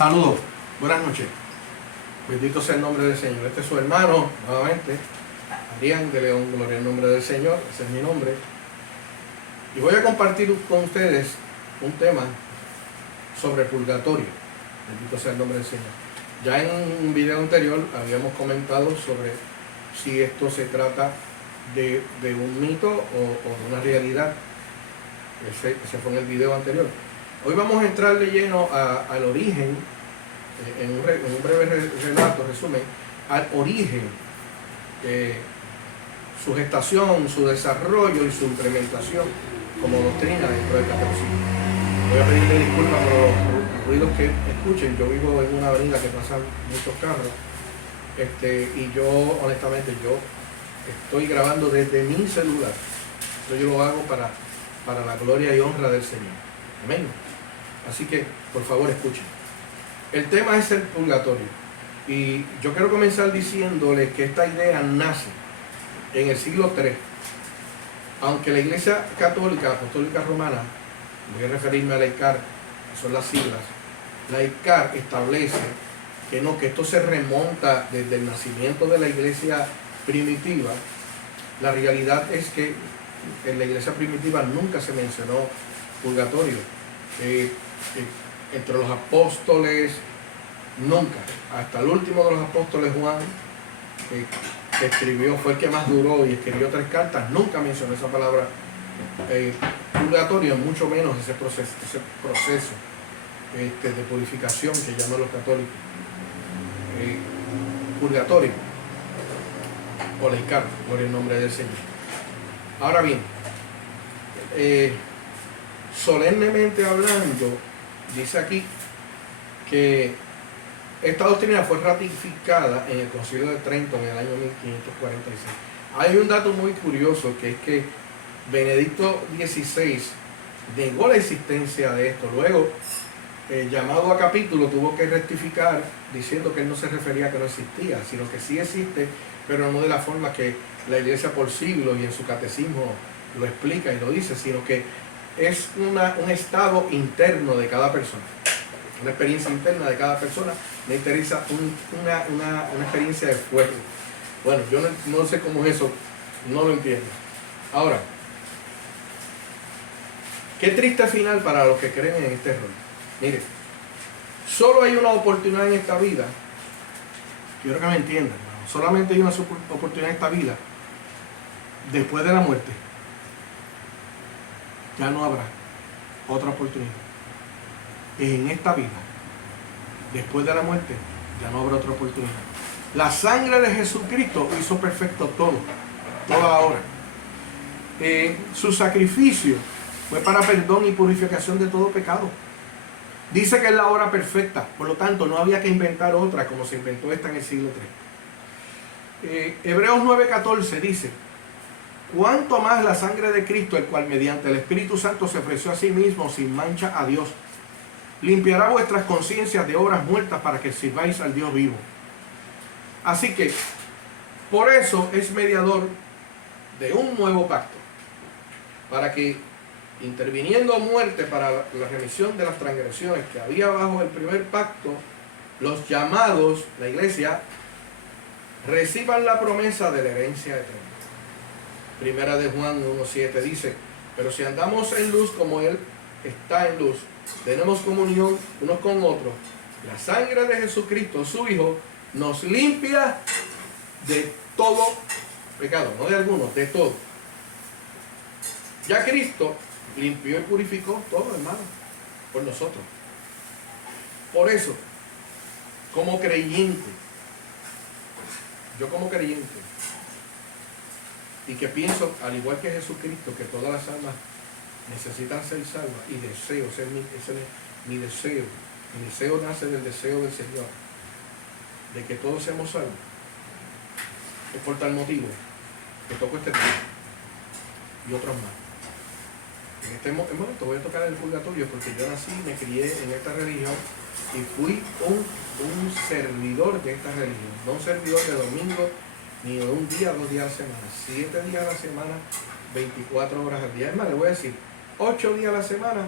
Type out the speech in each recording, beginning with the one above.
Saludos, buenas noches. Bendito sea el nombre del Señor. Este es su hermano, nuevamente, Adrián de León. Gloria al nombre del Señor, ese es mi nombre. Y voy a compartir con ustedes un tema sobre purgatorio. Bendito sea el nombre del Señor. Ya en un video anterior habíamos comentado sobre si esto se trata de un mito o de una realidad. Ese fue en el video anterior. Hoy vamos a entrar de lleno al origen, en un breve relato, resumen, al origen, su gestación, su desarrollo y su implementación como doctrina dentro del catolicismo. Voy a pedirle disculpas por los ruidos que escuchen. Yo vivo en una avenida que pasan muchos carros, y yo, honestamente, yo estoy grabando desde mi celular. Esto yo lo hago para la gloria y honra del Señor. Amén. Así que, por favor, escuchen. El tema es el purgatorio. Y yo quiero comenzar diciéndoles que esta idea nace en el siglo III. Aunque la Iglesia Católica, Apostólica Romana, voy a referirme a la ICAR, que son las siglas, la ICAR establece que no, que esto se remonta desde el nacimiento de la Iglesia primitiva. La realidad es que en la Iglesia primitiva nunca se mencionó purgatorio. Entre los apóstoles, nunca. Hasta el último de los apóstoles, Juan, que escribió, fue el que más duró y escribió 3 cartas, nunca mencionó esa palabra purgatorio, mucho menos ese proceso de purificación que llaman los católicos. Purgatorio, o la ICAR, por el nombre del Señor. Ahora bien, solemnemente hablando, dice aquí que esta doctrina fue ratificada en el Concilio de Trento en el año 1546. Hay un dato muy curioso, que es que Benedicto XVI negó la existencia de esto. Luego, llamado a capítulo, tuvo que rectificar diciendo que él no se refería a que no existía, sino que sí existe, pero no de la forma que la Iglesia por siglos y en su catecismo lo explica y lo dice, sino que es un estado interno de cada persona, una experiencia interna de cada persona. Me interesa una experiencia de fuego. Bueno, yo no sé cómo es eso, no lo entiendo. Ahora, qué triste final para los que creen en este rol. Mire, solo hay una oportunidad en esta vida. Quiero que me entiendan, hermano. Solamente hay una oportunidad en esta vida. Después de la muerte ya no habrá otra oportunidad. En esta vida, después de la muerte, ya no habrá otra oportunidad. La sangre de Jesucristo hizo perfecto todo, toda hora. Su sacrificio fue para perdón y purificación de todo pecado. Dice que es la hora perfecta, por lo tanto no había que inventar otra como se inventó esta en el siglo III. Hebreos 9:14 dice: cuanto más la sangre de Cristo, el cual mediante el Espíritu Santo se ofreció a sí mismo sin mancha a Dios, limpiará vuestras conciencias de obras muertas para que sirváis al Dios vivo. Así que, por eso es mediador de un nuevo pacto, para que, interviniendo muerte para la remisión de las transgresiones que había bajo el primer pacto, los llamados, la iglesia, reciban la promesa de la herencia eterna. Primera de Juan 1:7 dice: pero si andamos en luz como Él está en luz, tenemos comunión unos con otros. La sangre de Jesucristo, su Hijo, nos limpia de todo pecado, no de algunos, de todo. Ya Cristo limpió y purificó todo, hermano, por nosotros. Por eso, como creyente, yo como creyente, y que pienso, al igual que Jesucristo, que todas las almas necesitan ser salvas, y deseo, ese es mi deseo. Mi deseo nace del deseo del Señor, de que todos seamos salvos. Es por tal motivo que toco este tema y otros más. En este momento voy a tocar el purgatorio porque yo nací, me crié en esta religión y fui un servidor de esta religión. No un servidor de domingo, ni de un día, 2 días a la semana, 7 días a la semana, 24 horas al día. Es más, le voy a decir, 8 días a la semana,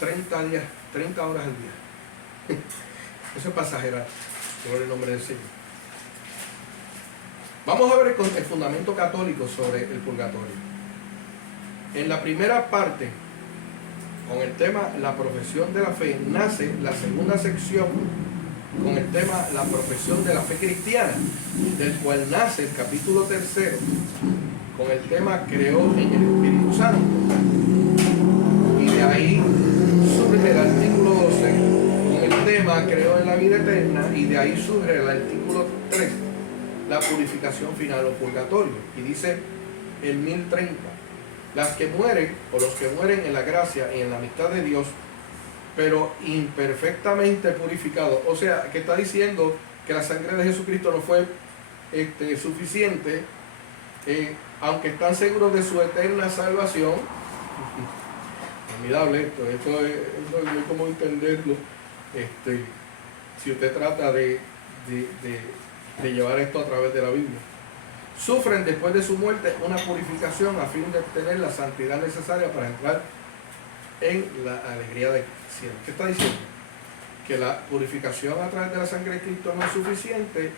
30 horas al día. Eso es pasajera, por el nombre del Señor. Vamos a ver el fundamento católico sobre el purgatorio. En la primera parte, con el tema la profesión de la fe, nace la segunda sección con el tema la profesión de la fe cristiana, del cual nace el capítulo 3 con el tema creó en el Espíritu Santo. Y de ahí surge el artículo 12 con el tema creó en la vida eterna, y de ahí surge el artículo 3, la purificación final o purgatorio. Y dice en 1030, las que mueren o los que mueren en la gracia y en la amistad de Dios, pero imperfectamente purificados. O sea, que está diciendo que la sangre de Jesucristo no fue suficiente, aunque están seguros de su eterna salvación. Formidable esto es como entenderlo. Si usted trata de llevar esto a través de la Biblia. Sufren después de su muerte una purificación a fin de obtener la santidad necesaria para entrar en la alegría del cielo. ¿Qué está diciendo? Que la purificación a través de la sangre de Cristo no es suficiente,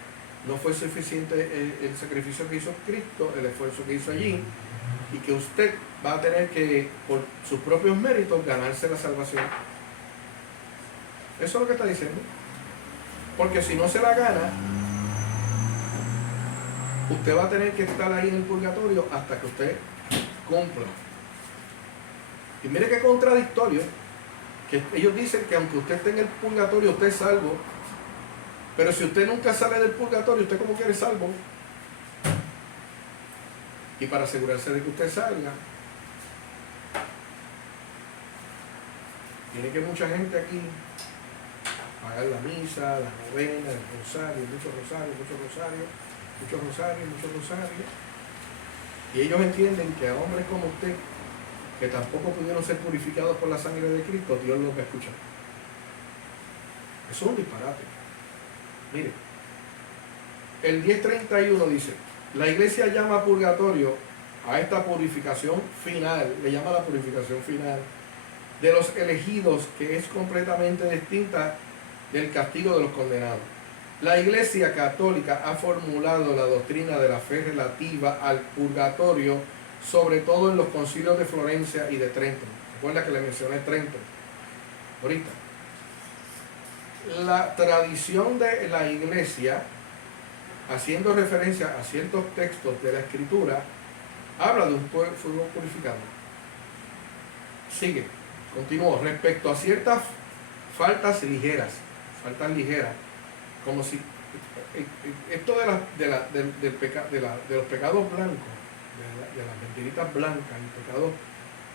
no fue suficiente el sacrificio que hizo Cristo, el esfuerzo que hizo allí, y que usted va a tener que, por sus propios méritos, ganarse la salvación. Eso es lo que está diciendo. Porque si no se la gana, usted va a tener que estar ahí en el purgatorio hasta que usted cumpla. Y mire qué contradictorio, que ellos dicen que aunque usted esté en el purgatorio, usted es salvo, pero si usted nunca sale del purgatorio, usted como quiere salvo. Y para asegurarse de que usted salga, tiene que mucha gente aquí pagar la misa, la novena, el rosario, muchos rosarios, y ellos entienden que a hombres como usted, que tampoco pudieron ser purificados por la sangre de Cristo, Dios los va a escuchar. Eso es un disparate. Mire, el 1031 dice, la iglesia llama purgatorio a esta purificación final, le llama la purificación final de los elegidos, que es completamente distinta del castigo de los condenados. La Iglesia Católica ha formulado la doctrina de la fe relativa al purgatorio, sobre todo en los concilios de Florencia y de Trento. Recuerda que le mencioné Trento ahorita. La tradición de la Iglesia, haciendo referencia a ciertos textos de la Escritura, habla de un fuego purificado. Sigue, continúo. Respecto a ciertas faltas ligeras, como si esto de los pecados blancos, de las mentiritas blancas y pecados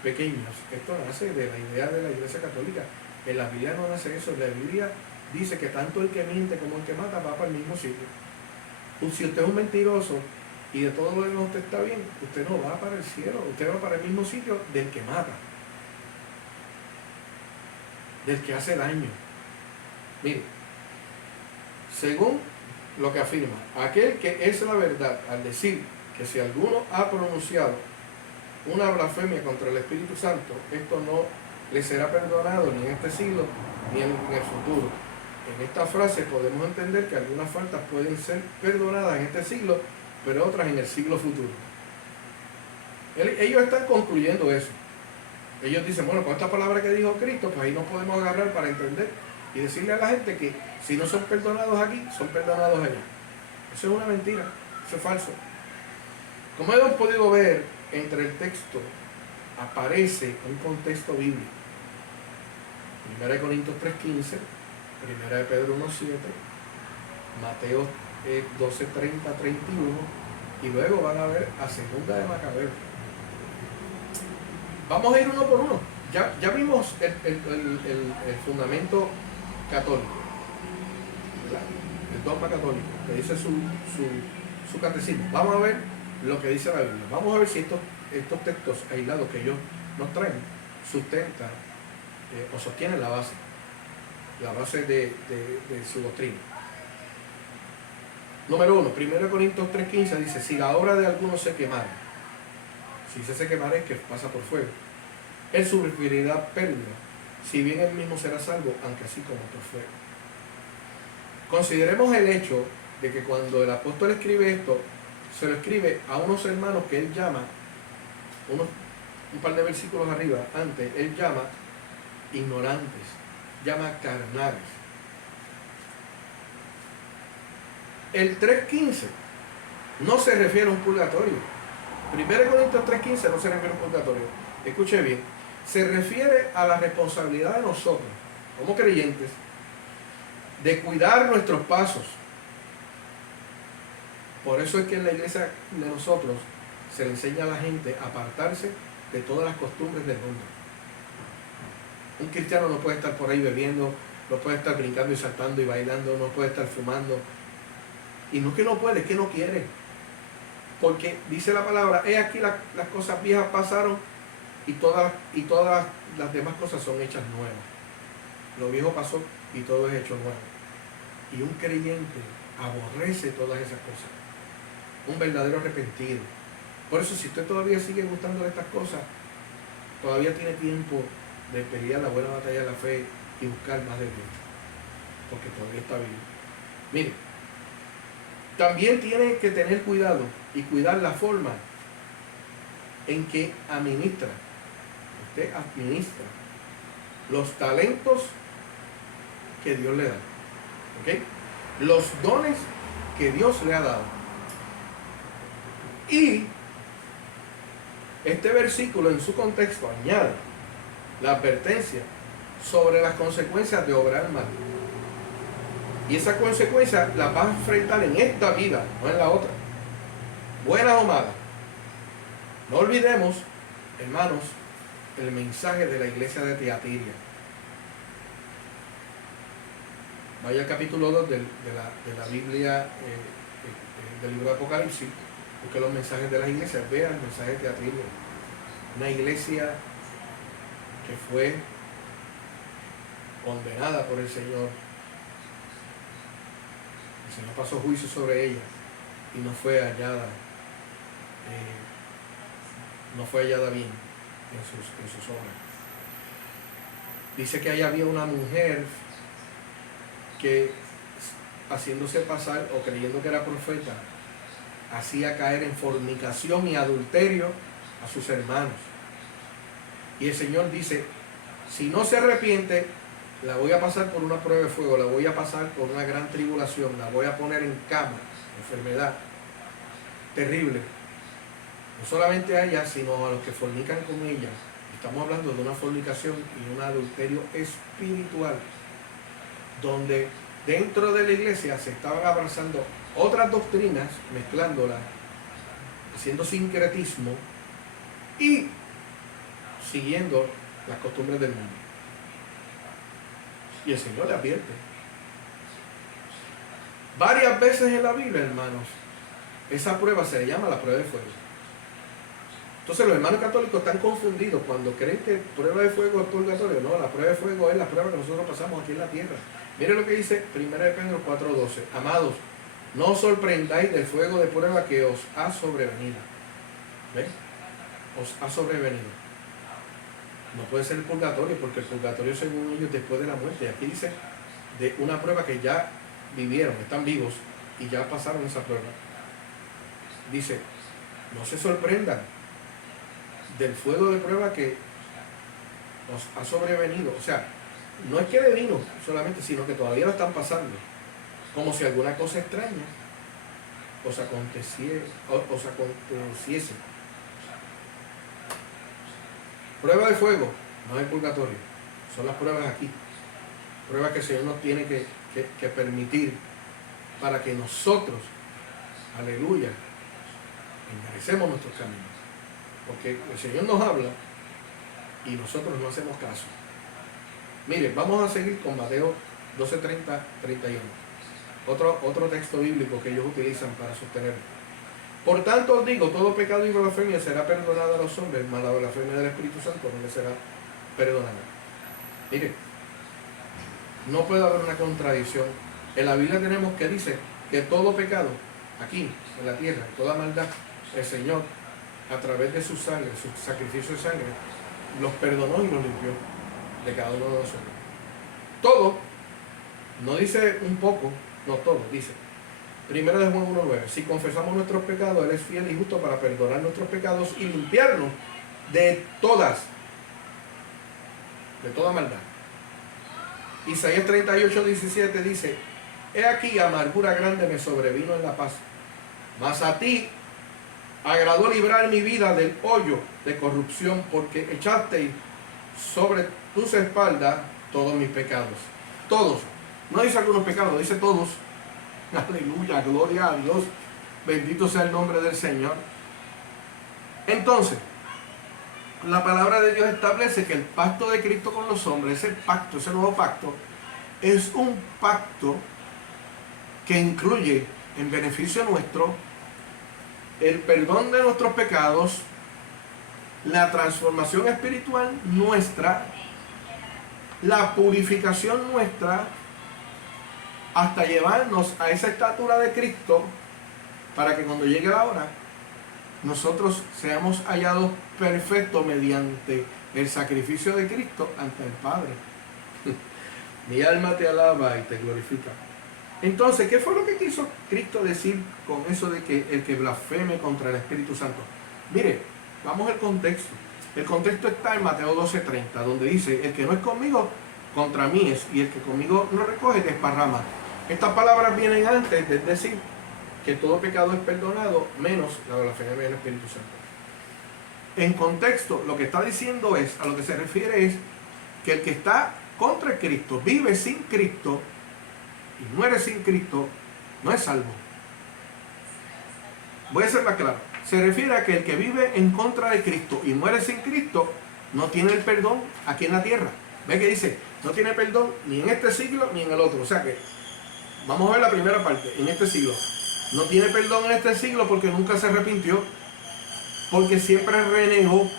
pequeños, esto nace de la idea de la Iglesia Católica. En la Biblia no nace eso. La Biblia dice que tanto el que miente como el que mata va para el mismo sitio. Si usted es un mentiroso y de todo lo demás usted está bien, usted no va para el cielo, usted va para el mismo sitio del que mata, del que hace daño. Mire, según lo que afirma, aquel que es la verdad al decir que si alguno ha pronunciado una blasfemia contra el Espíritu Santo, esto no le será perdonado ni en este siglo ni en el futuro. En esta frase podemos entender que algunas faltas pueden ser perdonadas en este siglo, pero otras en el siglo futuro. Ellos están concluyendo eso. Ellos dicen, bueno, con esta palabra que dijo Cristo, pues ahí nos podemos agarrar para entender y decirle a la gente que si no son perdonados aquí, son perdonados allá. Eso es una mentira, eso es falso. Como hemos podido ver, entre el texto aparece un contexto bíblico. 1 Corintios 3:15, 1 Pedro 1:7, Mateo 12:30-31, y luego van a ver a 2 de Macabeo. Vamos a ir uno por uno. Ya vimos el fundamento católico, ¿verdad? El dogma católico, que dice su catecismo. Vamos a ver lo que dice la Biblia. Vamos a ver si estos textos aislados que ellos nos traen sustentan o sostienen la base de su doctrina. Número 1, 1 Corintios 3:15 dice, si la obra de alguno se quemara, si se quemara es que pasa por fuego, él sufrirá pérdida, si bien él mismo será salvo, aunque así como por fuego. Consideremos el hecho de que cuando el apóstol escribe esto, se lo escribe a unos hermanos que él llama, un par de versículos arriba, antes, él llama ignorantes, llama carnales. El 3.15 no se refiere a un purgatorio. 1 Corintios 3.15 no se refiere a un purgatorio. Escuche bien, se refiere a la responsabilidad de nosotros, como creyentes, de cuidar nuestros pasos. Por eso es que en la iglesia de nosotros se le enseña a la gente a apartarse de todas las costumbres del mundo. Un cristiano no puede estar por ahí bebiendo, no puede estar brincando y saltando y bailando, no puede estar fumando. Y no es que no puede, es que no quiere. Porque dice la palabra, he aquí las cosas viejas pasaron y todas las demás cosas son hechas nuevas. Lo viejo pasó y todo es hecho nuevo. Y un creyente aborrece todas esas cosas. Un verdadero arrepentido. Por eso, si usted todavía sigue gustando de estas cosas, todavía tiene tiempo de pelear la buena batalla de la fe y buscar más de Dios. Porque todavía está vivo. Mire, también tiene que tener cuidado y cuidar la forma en que administra. Usted administra los talentos que Dios le da. ¿Ok? Los dones que Dios le ha dado. Y este versículo en su contexto añade la advertencia sobre las consecuencias de obrar mal. Y esa consecuencia la vas a enfrentar en esta vida, no en la otra. Buenas o malas. No olvidemos, hermanos, el mensaje de la iglesia de Tiatira. Vaya al capítulo 2 de la Biblia, del libro de Apocalipsis. Busque los mensajes de las iglesias. Vea el mensaje de Tiatira. Una iglesia que fue condenada por el Señor. El Señor pasó juicio sobre ella y no fue hallada bien en sus obras. Dice que ahí había una mujer que, haciéndose pasar o creyendo que era profeta, hacía caer en fornicación y adulterio a sus hermanos. Y el Señor dice, si no se arrepiente, la voy a pasar por una prueba de fuego, la voy a pasar por una gran tribulación, la voy a poner en cama, enfermedad terrible. No solamente a ella, sino a los que fornican con ella. Estamos hablando de una fornicación y un adulterio espiritual, donde dentro de la iglesia se estaban abrazando otras doctrinas, mezclándolas, haciendo sincretismo y siguiendo las costumbres del mundo. Y el Señor le advierte. Varias veces en la Biblia, hermanos, esa prueba se le llama la prueba de fuego. Entonces los hermanos católicos están confundidos cuando creen que prueba de fuego es purgatorio. No, la prueba de fuego es la prueba que nosotros pasamos aquí en la tierra. Mire lo que dice 1 Pedro 4:12. Amados, no os sorprendáis del fuego de prueba que os ha sobrevenido. ¿Ven? Os ha sobrevenido. No puede ser el purgatorio, porque el purgatorio, según ellos, después de la muerte. Aquí dice de una prueba que ya vivieron, están vivos y ya pasaron esa prueba. Dice, no se sorprendan del fuego de prueba que os ha sobrevenido. O sea, no es que le vino solamente, sino que todavía lo están pasando. Como si alguna cosa extraña os aconteciese. Prueba de fuego, no es purgatorio, son las pruebas aquí. Pruebas que el Señor nos tiene que permitir para que nosotros, aleluya, enderecemos nuestros caminos. Porque el Señor nos habla y nosotros no hacemos caso. Mire, vamos a seguir con Mateo 12:30-31. Otro texto bíblico que ellos utilizan para sostenerlo. Por tanto os digo, todo pecado y blasfemia será perdonado a los hombres, mas la blasfemia del Espíritu Santo no le será perdonada. Mire, no puede haber una contradicción. En la Biblia tenemos que dice que todo pecado, aquí, en la tierra, toda maldad, el Señor, a través de su sangre, su sacrificio de sangre, los perdonó y los limpió de cada uno de nosotros. Todo, no dice un poco, No todo, dice. Primero de Juan 1:9. Si confesamos nuestros pecados, Él es fiel y justo para perdonar nuestros pecados y limpiarnos de toda maldad. Isaías 38:17 dice: He aquí amargura grande me sobrevino en la paz, mas a ti agradó librar mi vida del hoyo de corrupción, porque echaste sobre tus espaldas todos mis pecados. Todos. No dice algunos pecados, dice todos. Aleluya, gloria a Dios. Bendito sea el nombre del Señor. Entonces, la palabra de Dios establece que el pacto de Cristo con los hombres, ese pacto, ese nuevo pacto, es un pacto que incluye en beneficio nuestro el perdón de nuestros pecados, la transformación espiritual nuestra, la purificación nuestra, hasta llevarnos a esa estatura de Cristo, para que cuando llegue la hora, nosotros seamos hallados perfectos mediante el sacrificio de Cristo ante el Padre. Mi alma te alaba y te glorifica. Entonces, ¿qué fue lo que quiso Cristo decir con eso de que el que blasfeme contra el Espíritu Santo? Mire, vamos al contexto. El contexto está en Mateo 12:30, donde dice: el que no es conmigo, contra mí es, y el que conmigo no recoge, desparrama. Estas palabras vienen antes de decir que todo pecado es perdonado, menos la blasfemia del Espíritu Santo. En contexto, lo que está diciendo es, a lo que se refiere es, que el que está contra Cristo, vive sin Cristo y muere sin Cristo, no es salvo. Voy a ser más claro. Se refiere a que el que vive en contra de Cristo y muere sin Cristo, no tiene el perdón aquí en la tierra. ¿Ve que dice? No tiene perdón ni en este siglo ni en el otro. O sea que, vamos a ver la primera parte, en este siglo. No tiene perdón en este siglo porque nunca se arrepintió, porque siempre renegó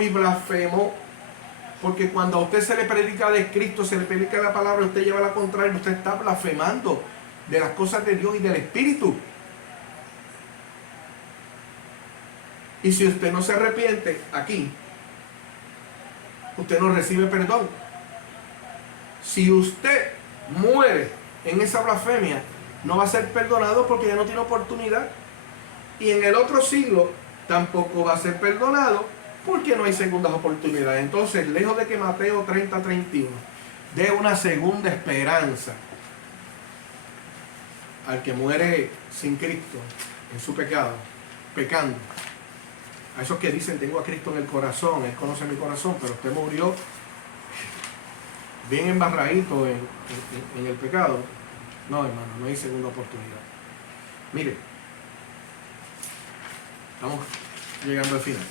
y blasfemó. Porque cuando a usted se le predica de Cristo, se le predica la palabra, usted lleva la contraria, usted está blasfemando de las cosas de Dios y del Espíritu. Y si usted no se arrepiente aquí, usted no recibe perdón. Si usted muere en esa blasfemia, no va a ser perdonado porque ya no tiene oportunidad. Y en el otro siglo tampoco va a ser perdonado porque no hay segundas oportunidades. Entonces, lejos de que Mateo 30:31 dé una segunda esperanza al que muere sin Cristo en su pecado, pecando, a esos que dicen: tengo a Cristo en el corazón, Él conoce mi corazón, pero usted murió bien embarradito en el pecado. No, hermano, no hay segunda oportunidad. Mire, estamos llegando al final.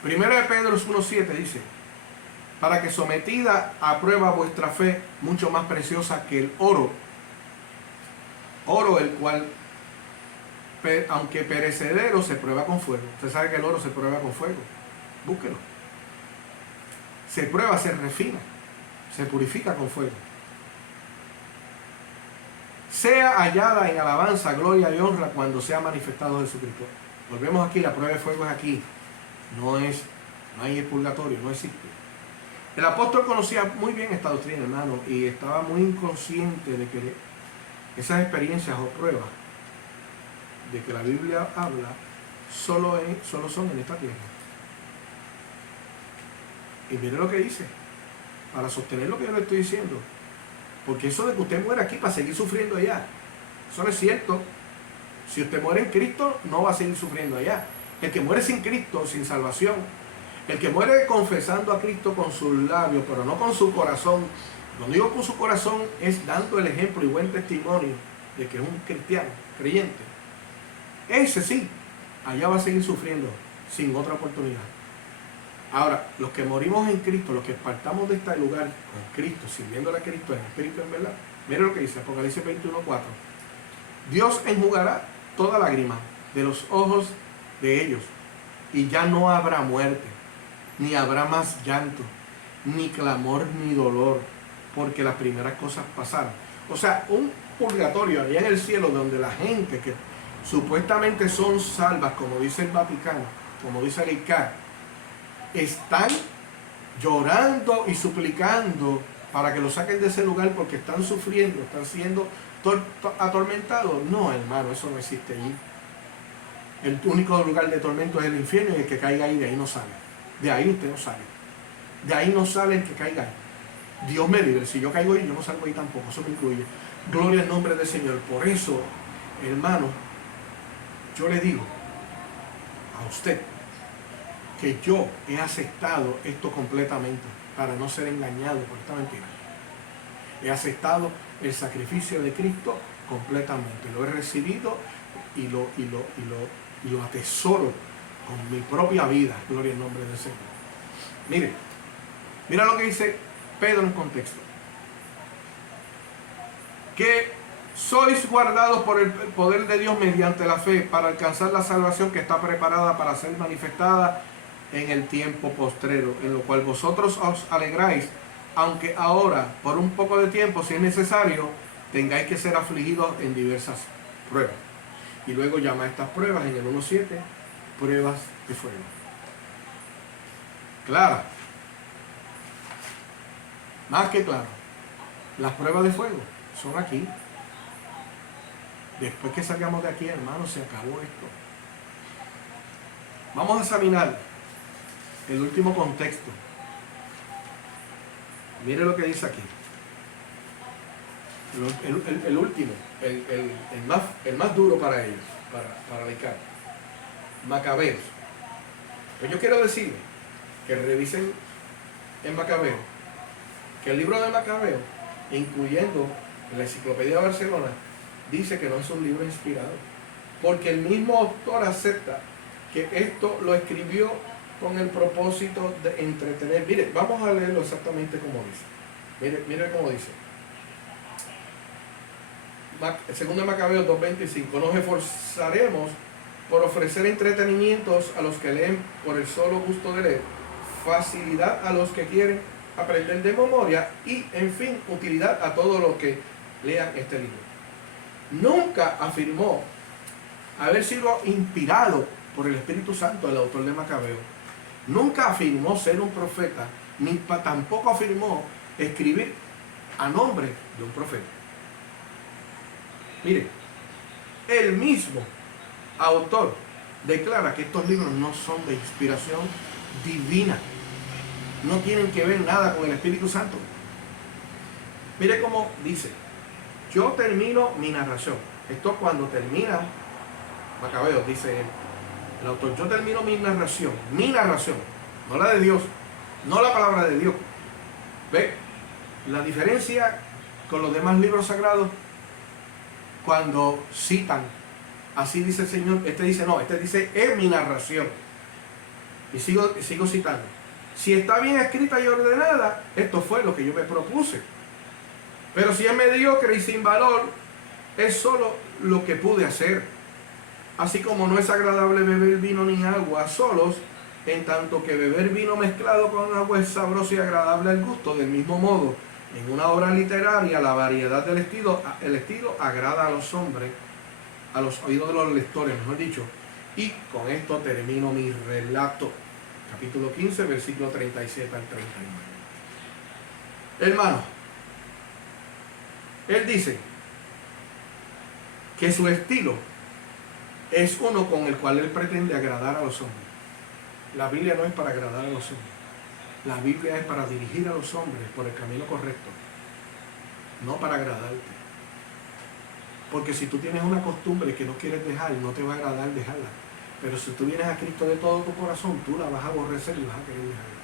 Primera de Pedro 1:7 dice: para que sometida a prueba vuestra fe, mucho más preciosa que el oro el cual, aunque perecedero, se prueba con fuego. Usted sabe que el oro se prueba con fuego. Búsquelo. Se prueba, se refina, se purifica con fuego. Sea hallada en alabanza, gloria y honra cuando sea manifestado Jesucristo. Volvemos aquí, la prueba de fuego es aquí. No hay purgatorio, no existe. El apóstol conocía muy bien esta doctrina, hermano, y estaba muy inconsciente de que esas experiencias o pruebas de que la Biblia habla solo son en esta tierra. Y mire lo que dice, para sostener lo que yo le estoy diciendo. Porque eso de que usted muera aquí para seguir sufriendo allá, eso no es cierto. Si usted muere en Cristo, no va a seguir sufriendo allá. El que muere sin Cristo, sin salvación, el que muere confesando a Cristo con sus labios, pero no con su corazón. Cuando digo con su corazón, es dando el ejemplo y buen testimonio de que es un cristiano, creyente. Ese sí, allá va a seguir sufriendo sin otra oportunidad. Ahora, los que morimos en Cristo, los que partamos de este lugar con Cristo, sirviéndole a Cristo en espíritu, en verdad, mire lo que dice Apocalipsis 21:4. Dios enjugará toda lágrima de los ojos de ellos, y ya no habrá muerte, ni habrá más llanto, ni clamor, ni dolor, porque las primeras cosas pasaron. O sea, un purgatorio allá en el cielo, donde la gente que supuestamente son salvas, como dice el Vaticano, como dice el ICAR, están llorando y suplicando para que lo saquen de ese lugar porque están sufriendo, están siendo atormentados. No, hermano, eso no existe allí. El único lugar de tormento es el infierno y el que caiga ahí, de ahí no sale. De ahí usted no sale. De ahí no sale el que caiga ahí. Dios me libre, si yo caigo ahí, yo no salgo ahí tampoco, eso me incluye. Gloria al nombre del Señor. Por eso, hermano, yo le digo a usted que yo he aceptado esto completamente para no ser engañado por esta mentira. He aceptado el sacrificio de Cristo completamente. Lo he recibido y lo atesoro con mi propia vida. Gloria al nombre del Señor. Mira lo que dice Pedro en contexto. Que sois guardados por el poder de Dios mediante la fe para alcanzar la salvación que está preparada para ser manifestada en el tiempo postrero, en lo cual vosotros os alegráis, aunque ahora, por un poco de tiempo, si es necesario, tengáis que ser afligidos en diversas pruebas. Y luego llama a estas pruebas en el 1.7, pruebas de fuego. Clara. Más que claro. Las pruebas de fuego son aquí. Después que salgamos de aquí, hermanos, se acabó esto. Vamos a examinar el último contexto. Mire lo que dice aquí. El último, el más duro para ellos, para la ICAR. Macabeos. Pues yo quiero decirles que revisen en Macabeo, que el libro de Macabeo, incluyendo la Enciclopedia de Barcelona, dice que no es un libro inspirado, porque el mismo autor acepta que esto lo escribió con el propósito de entretener. Mire, vamos a leerlo exactamente como dice. Mire cómo dice. Segundo Macabeo 2.25. Nos esforzaremos por ofrecer entretenimientos a los que leen por el solo gusto de leer, facilidad a los que quieren aprender de memoria y, en fin, utilidad a todos los que lean este libro. Nunca afirmó haber sido inspirado por el Espíritu Santo el autor de Macabeo. Nunca afirmó ser un profeta, ni tampoco afirmó escribir a nombre de un profeta. Mire, el mismo autor declara que estos libros no son de inspiración divina, no tienen que ver nada con el Espíritu Santo. Mire cómo dice: yo termino mi narración. Esto cuando termina Macabeo, dice el autor, yo termino mi narración, no la de Dios, no la palabra de Dios. ¿Ve la diferencia con los demás libros sagrados? Cuando citan, así dice el Señor, este dice no, este dice es mi narración. Y sigo citando. Si está bien escrita y ordenada, esto fue lo que yo me propuse. Pero si es mediocre y sin valor, es solo lo que pude hacer. Así como no es agradable beber vino ni agua solos, en tanto que beber vino mezclado con agua es sabroso y agradable al gusto. Del mismo modo, en una obra literaria, la variedad del estilo agrada a los hombres, a los oídos de los lectores, mejor dicho. Y con esto termino mi relato. Capítulo 15, versículo 37 al 39. Hermano, él dice que su estilo es uno con el cual él pretende agradar a los hombres. La Biblia no es para agradar a los hombres. La Biblia es para dirigir a los hombres por el camino correcto, no para agradarte. Porque si tú tienes una costumbre que no quieres dejar, no te va a agradar dejarla. Pero si tú vienes a Cristo de todo tu corazón, tú la vas a aborrecer y vas a querer dejarla.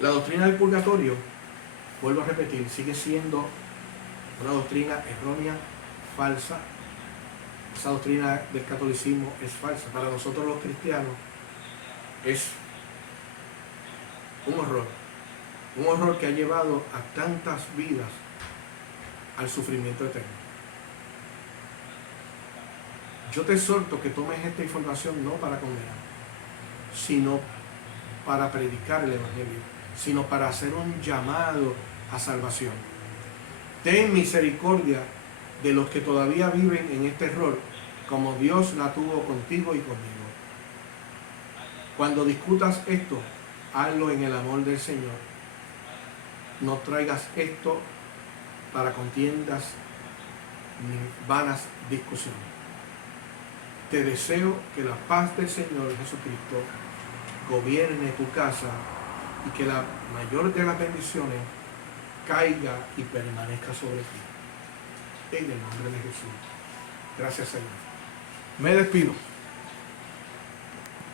La doctrina del purgatorio, vuelvo a repetir, sigue siendo una doctrina errónea, falsa. Esa doctrina del catolicismo es falsa. Para nosotros los cristianos es un horror que ha llevado a tantas vidas al sufrimiento eterno. Yo te exhorto que tomes esta información no para condenar, sino para predicar el Evangelio, sino para hacer un llamado a salvación. Ten misericordia de los que todavía viven en este error, como Dios la tuvo contigo y conmigo. Cuando discutas esto, hazlo en el amor del Señor. no traigas esto para contiendas ni vanas discusiones. Te deseo que la paz del Señor Jesucristo gobierne tu casa y que la mayor de las bendiciones caiga y permanezca sobre ti. En el nombre de Jesús. Gracias, Señor. Me despido.